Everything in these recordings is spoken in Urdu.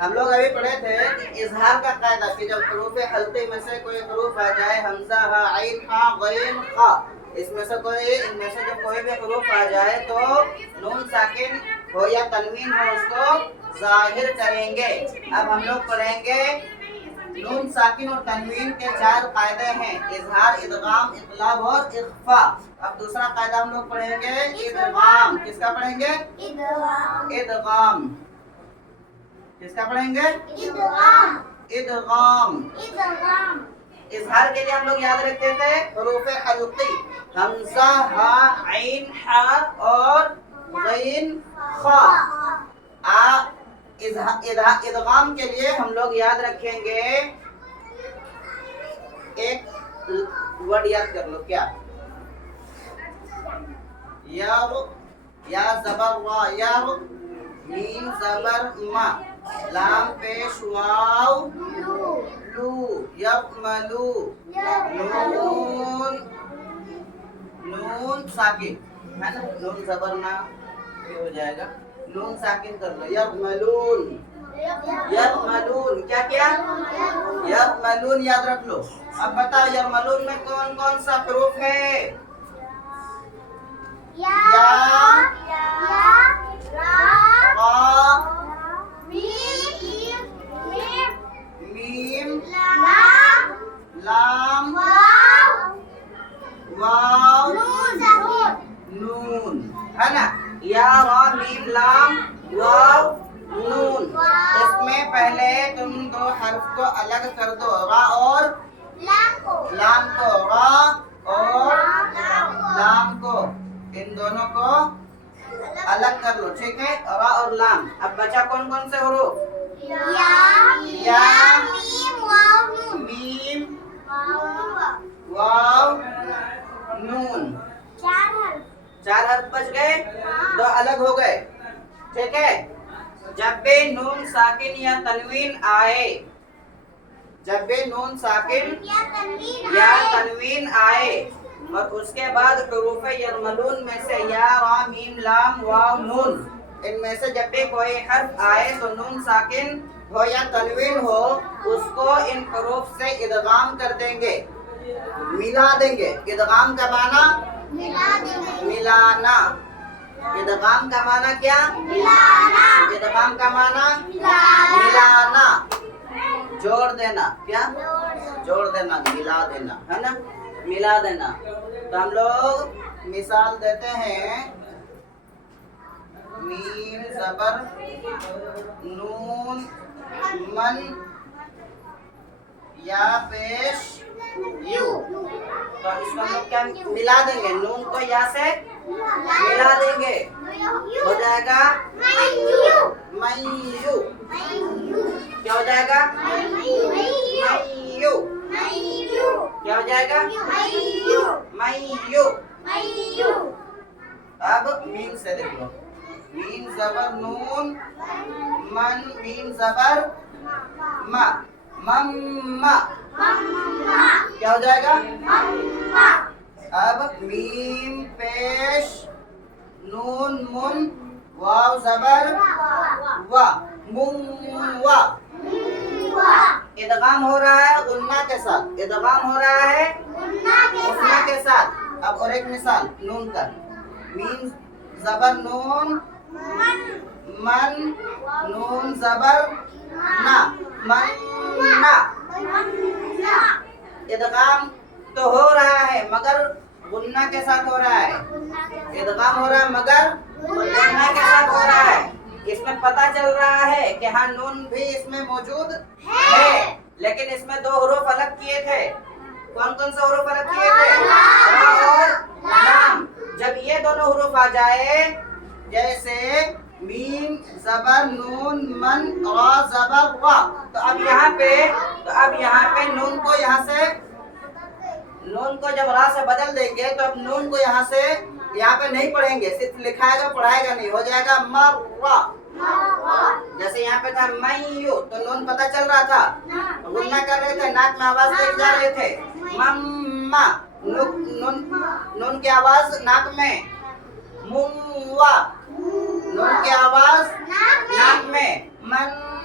ہم لوگ ابھی پڑھے تھے کہ اظہار کا قاعدہ کہ جب حروف حلقی میں سے کوئی حروف آ جائے، حمزہ، ہا، عین، ہا، غین، خا، ان میں سے جب کوئی بھی حروف آ جائے تو نون ساکن ہو یا تنوین ہو اس کو ظاہر کریں گے۔ اب ہم لوگ پڑھیں گے نون ساکن اور تنوین کے 4 قاعدے ہیں: اظہار، ادغام، اقلاب اور اخفاء۔ اب دوسرا قاعدہ ہم لوگ پڑھیں گے ادغام۔ کس کا پڑھیں گے؟ ادغام۔ کس کا پڑھیں گے؟ ادغام۔ اظہار کے لیے ہم لوگ یاد رکھتے تھے حروف حلقی: حمزہ، ہا، عین، ہا اور غین، خا۔ ادغام کے لیے ہم لوگ یاد رکھیں گے، ایک ورڈ یاد کر لو، کیا؟ یا زبر وا، یا میم زبر ما، لام پیش واو لو، یقملو، نون ساکن ہے نا، نون زبر نا یہ ہو جائے گا، نون ساکن کر لو، یقملون، یقملون، کیا کیا؟ یقملون یاد رکھ لو۔ اب بتاؤ یقملون میں کون کون سا حروف ہے؟ یا، را، میم، لام، واو، نون، ہے نا؟ یا، را، میم، لام، واو، نون۔ اس میں پہلے تم 2 حرف کو الگ کر دو، را اور لام کو، را اور لام کو، ان دونوں کو الگ کر لو، ٹھیک ہے؟ را اور لام۔ اب بچا کون کون سے حروف؟ یا، میم، واو، نون۔ 4 حرف بچ گئے، 2 الگ ہو گئے، ٹھیک ہے؟ جب بھی نون ساکن یا تنوین آئے، جب بھی نون ساکن یا تنوین آئے اور اس کے بعد حروف یرملون میں سے یا، را، میم، لام، واو، نون، ان میں سے جب بھی کوئی حرف آئے تو نون ساکن ہو یا تنوین ہو، اس کو ان حروف سے ادغام کر دیں گے، ملا دیں گے۔ ادغام کا معنی ملانا۔ ادغام کا معنی کیا؟ ادغام کا معنی ملانا، جوڑ دینا، کیا؟ جوڑ دینا، ملا دینا، ہے نا؟ ملا دینا۔ تو ہم لوگ مثال دیتے ہیں، میم زبر نون، من، یا پیش یو۔ تو اس کو ہم لوگ کیا ملا دیں گے؟ نون کو یا سے ملا دیں گے، ہو جائے گا میو۔ کیا ہو جائے گا؟ میو۔ کیا ہو جائے گا؟ میو۔ اب میم سے دیکھ لو، میم زبر نون، من، میم زبر ما، مما۔ کیا ہو جائے گا؟ اب میم پیش نون، من، واو زبر وا، موا۔ ادغام ہو رہا ہے غنہ کے ساتھ، ادغام ہو رہا ہے غنہ کے ساتھ۔ اب اور ایک مثال نون کا، میم زبر نون، من، نون زبر نا، مننا۔ ادغام تو ہو رہا ہے مگر غنہ کے ساتھ ہو رہا ہے، ادغام ہو رہا ہے مگر غنہ کے ساتھ ہو رہا ہے۔ اس میں پتہ چل رہا ہے کہ ہاں نون بھی اس میں موجود ہے، لیکن اس میں 2 حروف الگ کیے تھے۔ کون کون سے حروف الگ کیے تھے؟ را اور لام۔ جب یہ دونوں حروف آ جائے، جیسے میم زبر نون، من، را زبر وا، تو اب یہاں پہ نون کو جب را سے بدل دیں گے تو اب نون کو یہاں پہ نہیں پڑھیں گے، صرف لکھائے گا، پڑھائے گا نہیں، ہو جائے گا مرہ۔ جیسے یہاں پہ تھا میو، تو نون پتہ چل رہا تھا، غنہ کر رہے تھے، ناک میں آواز لے جا رہے تھے، مما، نون کی آواز ناک میں، موا، نون کی آواز ناک میں، من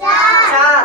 4।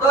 2